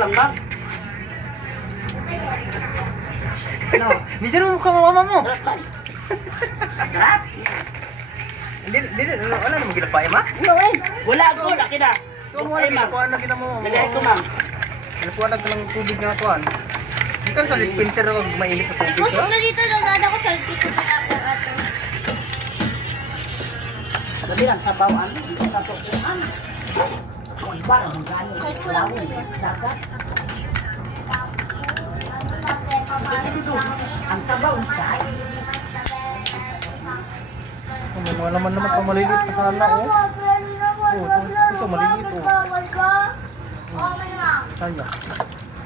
lang ba? No. Bisan mo mukha mo mama mo. Sarap. Hindi, wala namang ginapay, ma? No, eh. Wala ko, laki na. Ito mo, ginakuha na gina mo. Lagay ko, ma'am. Ginakuha na ng tubig na kuhan. Hindi ka sa dispenser ako mainit sa tubig. Kusok na dito, nagana ko sa dito sa ate. Sabi lang, sabaw, ano? Hindi na po kuhan. Kung iba, ang gano'n. Lawin, dagat. Ang sabaw, dahil. Mga naman pa maliliit pa sana, oh. Ito sa maliliit, oh. Sayang.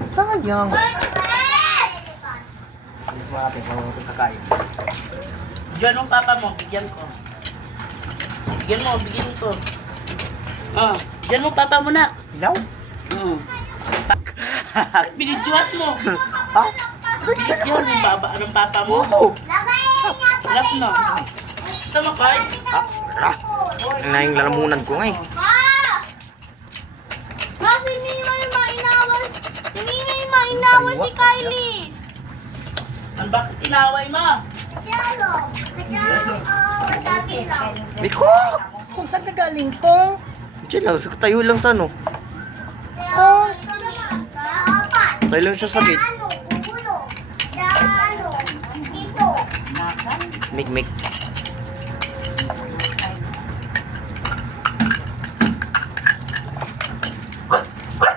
Sayang. Alis mo natin, kung kakain. Diyan ang papa mo, bigyan ko. Bigyan ko. Ah, diyan mo papa mo na. Ilaw? Binidyohan mo. Ha? Binidyohan mo baba ng papa mo. Oo. Lap no. Tama kay. Ang nahing lalamunan ko nga eh. Ma, si Mima yung mainawas. Si Mima yung mainawas si Kylie. Ang bakit inaway mo? Biko! Kung saan ka galing ko? Diyan lang, tayo lang sa ano. Tayo lang siya sa gate. Mig.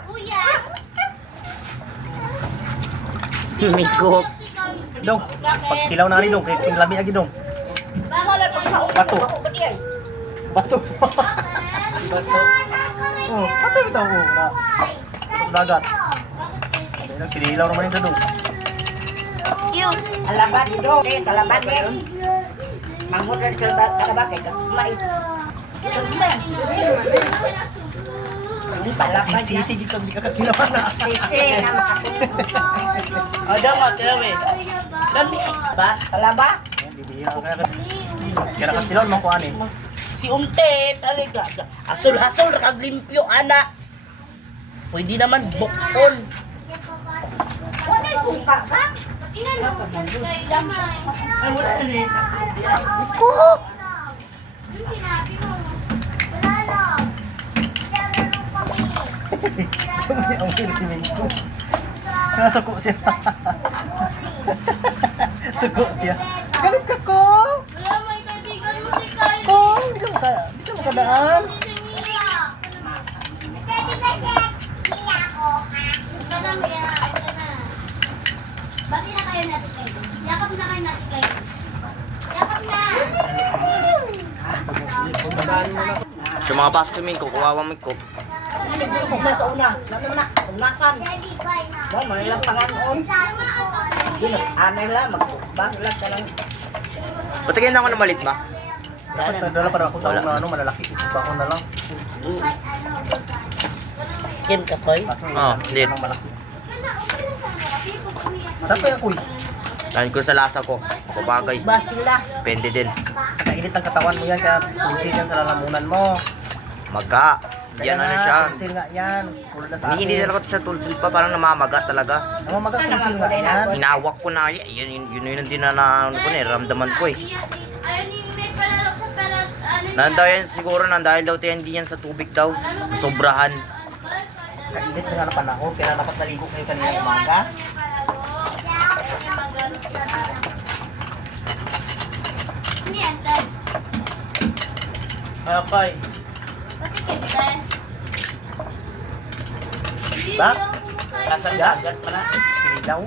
Kuya. Miko. Dong, pag kilaw na rin dong, kaya tinglabi lagi dong. Bato. Bato. Oh, bato bitaw ko na. Batok dagat. Ano lang, kinilaw naman yung dong. Excuse. Alaban do, talaban din. Manghod na sila talaban kay katmay. Hindi palaban niya. Sisi dito, hindi ka kakilaw na. Sisi na makatulog. Ada mo, tirawe. Lami ba? Talaba? Bibiya ka kaya. Kaya nakasilaw naman ko ani. Si Umte, talaga. Asol-asol, nakaglimpyo, anak. Pwede naman bukton. Wala yung suka ba? Ilan mo kay Lamay? Ay, wala na rin. Ko! Yung sinabi mo. Wala lang. Ang hirsimin ko. Nasuko siya. Suko siya. Galit ka ko! Wala, may kaibigan mo si Kylie. Ko! Hindi ka makadaan. Si Mira. Ika na, Mira. Ika na. Bakit na kayo natin kayo? Yakap na kayo natin kayo. Yakap na! Sa mga pasok min ko, kawawa mo ko. Nasa una. Unasan. Ba, manilang panganoon. Dino, anay lang. Magsukbang lang ka lang. Patigyan na ako ng malit ba? Dapat dala para ako tawag na ano, malalaki. Isupa ko na lang. Kim ka, Koy? Oo, hindi. Masarap kaya kuy. Dahil ko sa lasa ko, babagay. Ba sila? Depende din. Kainit ang katawan mo yan, kaya pinsil yan sa lalamunan mo. Maga. Yan ano siya. Pinsil nga yan. Tulad na sa Hindi talaga ito siya tulsil pa, parang namamaga talaga. Namamaga pinsil nga yan. Hinawak ko na, yun ang dinanaan ko na, ramdaman ko eh. Ayun, may palalok sa palat. Nandahil yan siguro, nandahil daw tayo hindi yan sa tubig daw. Sobrahan. Kainit na nga na panahon, kaya dapat naligo kayo kanina umaga. Hindi yan, Dad. Kaya, Koy. Patikim, Dad. Ba? Kasan dagat pala. Pinilaw.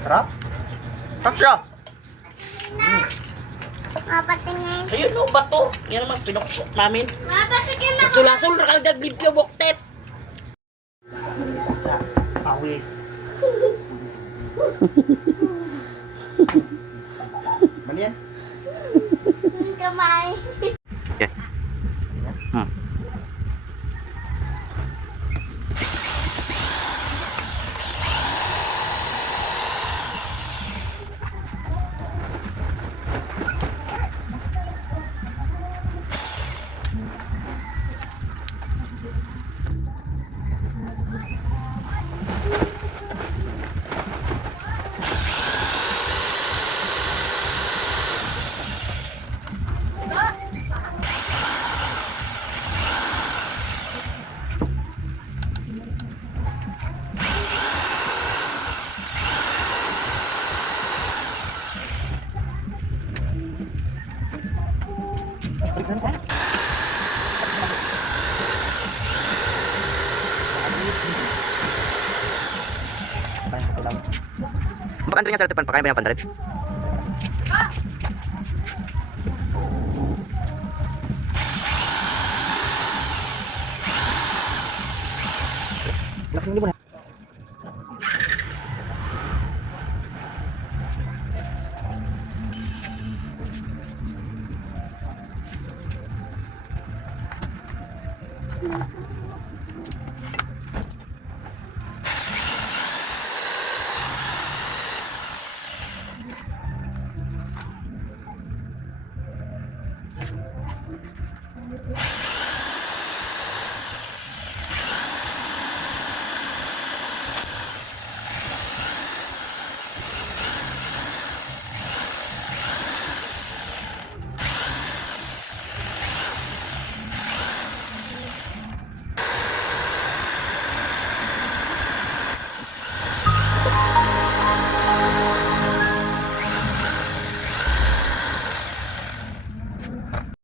Sarap. Tap siya. Mapatingin. Ayun, no, bato. Yan naman, pinukpok namin. Mapatikim ako. Sulasol, nakagdag limpyo buktet. Pawis. Mali yan? Kamay. Okay. Baka Andre niya sa pagkain ba yung pandret? Lakas hindi mo na.